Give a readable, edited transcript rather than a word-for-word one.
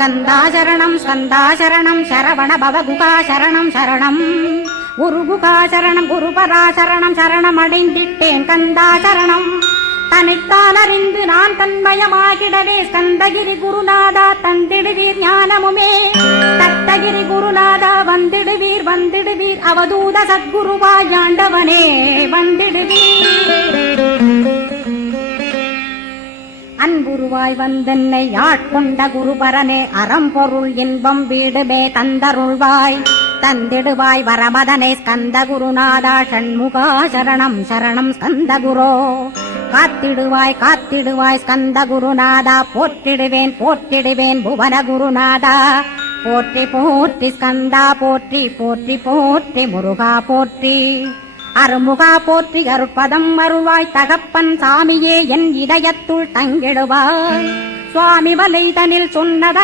ஸ்கந்தா சரணம் சரவண பவகுகா சரணம் சரணம் குருகுகா சரணம் குருபரா சரணம் சரணம் அடைந்திட்டேன் கந்தா சரணம் தன்னைத்தான் அறிந்து நான் தன்மயமாகிடவே ஸ்கந்தகிரி குருநாதா தந்திடுவீர் ஞானமுமே தத்தகிரி குருநாதா வந்திடுவீர் வந்திடுவீர் அவதூத சத்குருவாய் ஆண்டவனே வந்திடுவீர் அன்புருவாய் வந்தென்னை ஆட்கொண்ட குருபரனே அறம்பொருள் இன்பம் வீடுமே தந்தருள்வாய் தந்திடுவாய் வரமதனே ஸ்கந்த குருநாதா ஷண்முகா சரணம் சரணம் ஸ்கந்த குரோ காத்திடுவாய் ஸ்கந்த குருநாதா போற்றிடுவேன் புவன குருநாதா போற்றி போற்றி ஸ்கந்தா போற்றி போற்றி போற்றி முருகா போற்றி அருமுகா போற்றி அருட்பதம் அருள்வாய் தகப்பன் சாமியே என் இதயத்துள் தங்கிடுவாய் சுவாமி வலைதனில் சொன்னதன்